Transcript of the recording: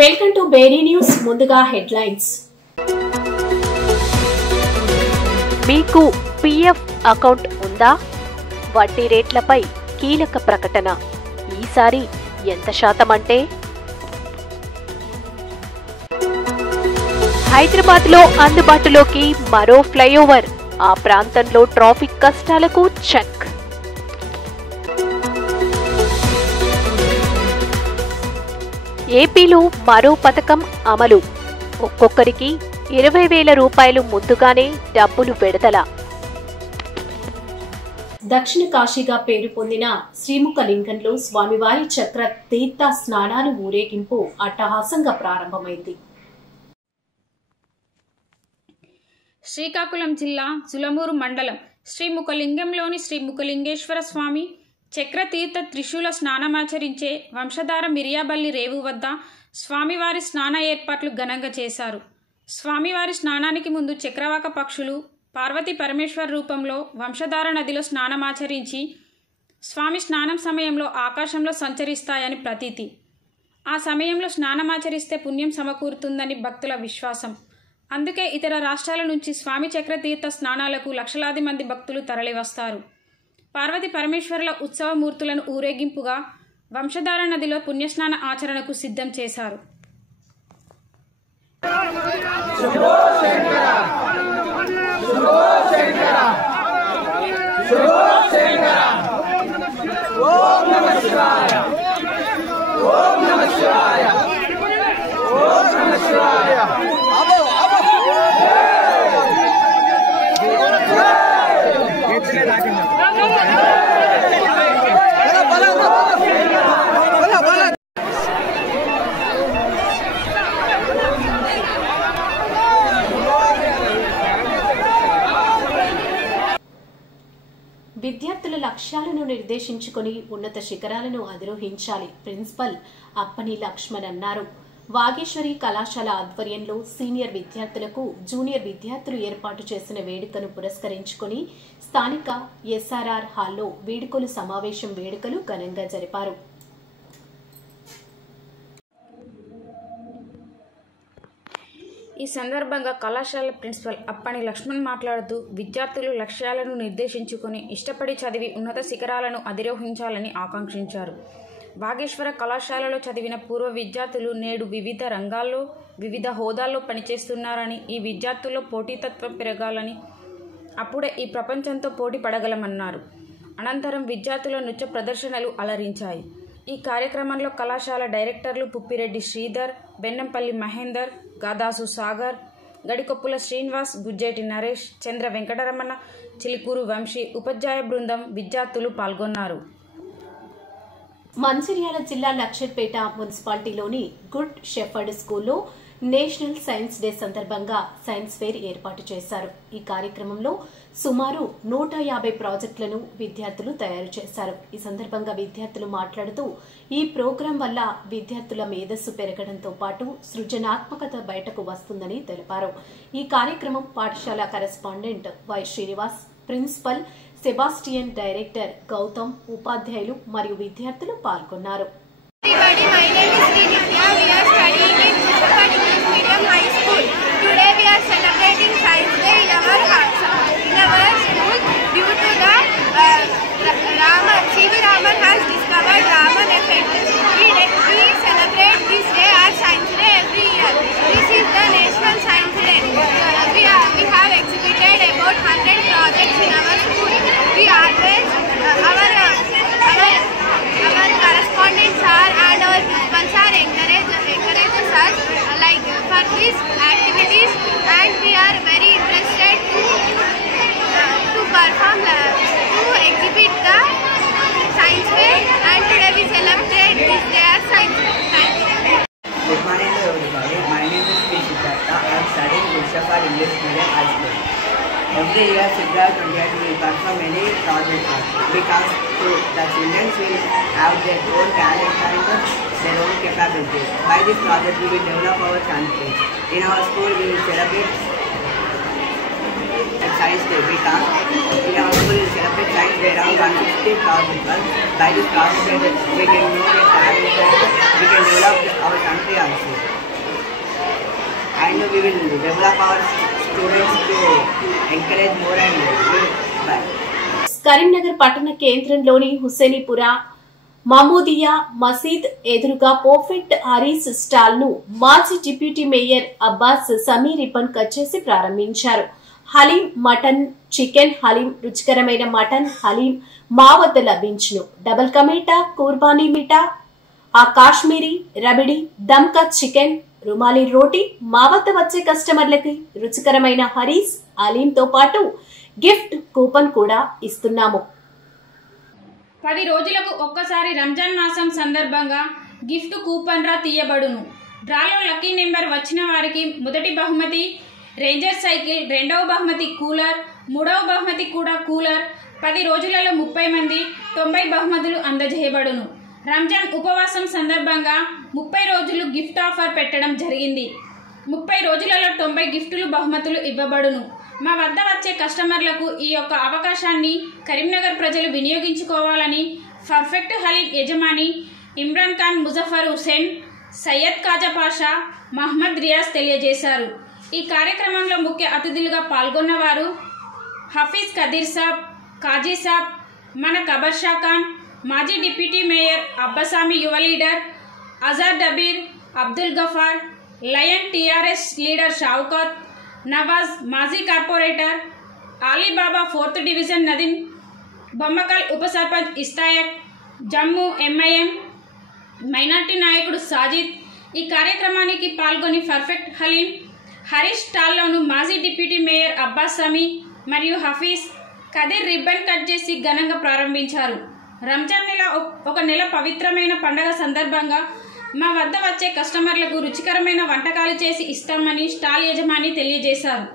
Welcome to Berry News. ముందుగా headlines. మీకు PF account ఉందా? వడ్డీ రేట్లపై కీలక ప్రకటన. ఈసారి ఎంత శాతం అంటే? హైదరాబాద్లో అందుబాటులోకి మరో ఫ్లైఓవర్. ఆ ప్రాంతంలో ట్రాఫిక్ కష్టాలకు చెక్. ఏపీలో మరో పథకం అమలు. ఒక్కొక్కరికి 20,000 రూపాయలు ముందుగానే డబ్బులు విడుదల. దక్షిణ కాశీగా పేరు పొందిన శ్రీముఖలింగంలో స్వామివారి చక్ర తీర్థ స్నానాలు ఊరేగింపు అట్టహాసంగా ప్రారంభమైంది. శ్రీకాకుళం జిల్లా జులమూరు మండలం శ్రీముఖలింగంలోని శ్రీముఖలింగేశ్వర స్వామి చక్రతీర్థ త్రిశూల స్నానమాచరించే వంశధార మిరియాబల్లి రేవు వద్ద స్వామివారి స్నాన ఏర్పాట్లు ఘనంగా చేశారు. స్వామివారి స్నానానికి ముందు చక్రవాక పక్షులు పార్వతీ పరమేశ్వర రూపంలో వంశధార నదిలో స్నానమాచరించి స్వామి స్నానం సమయంలో ఆకాశంలో సంచరిస్తాయని ప్రతీతి. ఆ సమయంలో స్నానమాచరిస్తే పుణ్యం సమకూరుతుందని భక్తుల విశ్వాసం. అందుకే ఇతర రాష్ట్రాల నుంచి స్వామి చక్రతీర్థ స్నానాలకు లక్షలాది మంది భక్తులు తరలివస్తారు. పార్వతీ పరమేశ్వరుల ఉత్సవమూర్తులను ఊరేగింపుగా వంశధార నదిలో పుణ్యస్నాన ఆచరణకు సిద్ధం చేశారు. విద్యార్థుల లక్ష్యాలను నిర్దేశించుకుని ఉన్నత శిఖరాలను అధిరోహించాలి. ప్రిన్సిపల్ అప్పని లక్ష్మణ్ అన్నారు. వాగేశ్వరి కళాశాల ఆధ్వర్యంలో సీనియర్ విద్యార్థులకు జూనియర్ విద్యార్థులు ఏర్పాటు చేసిన వేడుకను పురస్కరించుకుని స్థానిక ఎస్ఆర్ఆర్ హాల్లో వీడ్కోలు సమావేశం వేడుకలు ఘనంగా జరిపారు. ఈ సందర్భంగా కళాశాల ప్రిన్సిపల్ అప్పని లక్ష్మణ్ మాట్లాడుతూ విద్యార్థులు లక్ష్యాలను నిర్దేశించుకుని ఇష్టపడి చదివి ఉన్నత శిఖరాలను అధిరోహించాలని ఆకాంక్షించారు. వాగేశ్వర కళాశాలలో చదివిన పూర్వ విద్యార్థులు నేడు వివిధ రంగాల్లో వివిధ హోదాల్లో పనిచేస్తున్నారని, ఈ విద్యార్థుల్లో పోటీతత్వం పెరగాలని, అప్పుడే ఈ ప్రపంచంతో పోటీ పడగలమన్నారు. అనంతరం విద్యార్థుల నృత్య ప్రదర్శనలు అలరించాయి. ఈ కార్యక్రమంలో కళాశాల డైరెక్టర్లు పుప్పిరెడ్డి శ్రీధర్, బెన్నంపల్లి మహేందర్, గాదాసు సాగర్, గడికొప్పుల శ్రీనివాస్, గుజ్జేటి నరేష్, చంద్ర వెంకటరమణ, చిలుకూరు వంశీ, ఉపాధ్యాయ బృందం, విద్యార్థులు పాల్గొన్నారు. మంచిర్యాల జిల్లా లక్షట్పేట మున్సిపాలిటీలోని గుడ్ షెఫర్డ్ స్కూల్లో నేషనల్ సైన్స్ డే సందర్భంగా సైన్స్ ఫెయిర్ ఏర్పాటు చేశారు. ఈ కార్యక్రమంలో సుమారు 150 ప్రాజెక్టులను విద్యార్థులు తయారు చేశారు. ఈ సందర్భంగా విద్యార్థులు మాట్లాడుతూ ఈ ప్రోగ్రాం వల్ల విద్యార్థుల మేధస్సు పెరగడంతో పాటు సృజనాత్మకత బయటకు వస్తుందని తెలిపారు. ఈ కార్యక్రమం పాఠశాల correspondent Y Srinivas, principal Sebastian, director Gautam, ఉపాధ్యాయులు మరియు విద్యార్థులు పాల్గొన్నారు. Activities and we are very interested to perform to exhibit the science fair, and today we celebrate this day as science fair. Good morning to everybody. My name is P. Siddhartha. I am studying Good Shepherd English Medium High School. Every year, February 28 we perform many projects because the children will have their own talent and their own capabilities. By this project, we will develop our country. In our school, we will celebrate Science Day because in our school we will celebrate Science Day. around 150 crore people. By this process, we can know the talent and we can develop our country also. And we will develop our students to encourage more and more. Bye. Karimnagar పట్టణ కేంద్రంలోని హుస్సేనీపురా మహమూదియా మసీద్ ఎదురుగా perfect Haris stall ను మాజీ deputy mayor Abbas సమీ ribbon cut చేసి ప్రారంభించారు. Haleem, mutton, chicken haleem, రుచికరమైన mutton haleem మా వద్ద లభించును. డబుల్ కమేటా, కుర్బానీ మీటా, ఆ కాశ్మీరీ రబిడి, దమ్కా చికెన్, రుమాలి రోటీ మా వద్ద వచ్చే కస్టమర్లకి రుచికరమైన హరీస్ హలీంతో పాటు గిఫ్ట్ కూపన్ కూడా ఇస్తున్నాము. 10 రోజులకు ఒక్కసారి రంజాన్ మాసం సందర్భంగా గిఫ్ట్ కూపన్ రా తీయబడును. డ్రాలో లక్కీ నెంబర్ వచ్చిన వారికి మొదటి బహుమతి రేంజర్ సైకిల్, రెండవ బహుమతి కూలర్, మూడవ బహుమతి కూడా కూలర్. 10 రోజులలో 30 మంది 90 బహుమతులు అందజేయబడును. రంజాన్ ఉపవాసం సందర్భంగా 30 రోజులు గిఫ్ట్ ఆఫర్ పెట్టడం జరిగింది. 30 రోజులలో 90 గిఫ్టులు బహుమతులు ఇవ్వబడును. మా వద్ద వచ్చే కస్టమర్లకు ఈ యొక్క అవకాశాన్ని కరీంనగర్ ప్రజలు వినియోగించుకోవాలని పర్ఫెక్ట్ హలీం యజమాని ఇమ్రాన్ ఖాన్, ముజఫర్ హుసేన్, సయ్యద్ ఖాజా పాషా, మహమ్మద్ రియాజ్ తెలియజేశారు. ఈ కార్యక్రమంలో ముఖ్య అతిథులుగా పాల్గొన్నవారు హఫీజ్ కదీర్ సాబ్, కాజీ సాబ్, మన కబర్ షా ఖాన్, మాజీ డిప్యూటీ మేయర్ అబ్బాసామి యువ leader Azhar Dabeer, Abdul Gaffar, lion TRS leader Shaukat, Nawaz, మాజీ corporator Alibaba 4th division Nadeen, Bommakal ఉప సర్పంచ్ ఇస్తాయక్, జమ్మూ ఎంఐఎం మైనార్టీ నాయకుడు సాజిద్. ఈ కార్యక్రమానికి పాల్గొని పర్ఫెక్ట్ హలీం హరీష్ స్టాల్లోను మాజీ డిప్యూటీ మేయర్ అబ్బాస్ సమీ మరియు హఫీజ్ కదీర్ రిబ్బన్ కట్ చేసి ఘనంగా ప్రారంభించారు. రంజాన్ నెల ఒక నెల పవిత్రమైన పండగ సందర్భంగా మా వద్ద వచ్చే కస్టమర్లకు రుచికరమైన వంటకాలు చేసి ఇస్తామని స్టాల్ యజమాని తెలియజేశారు.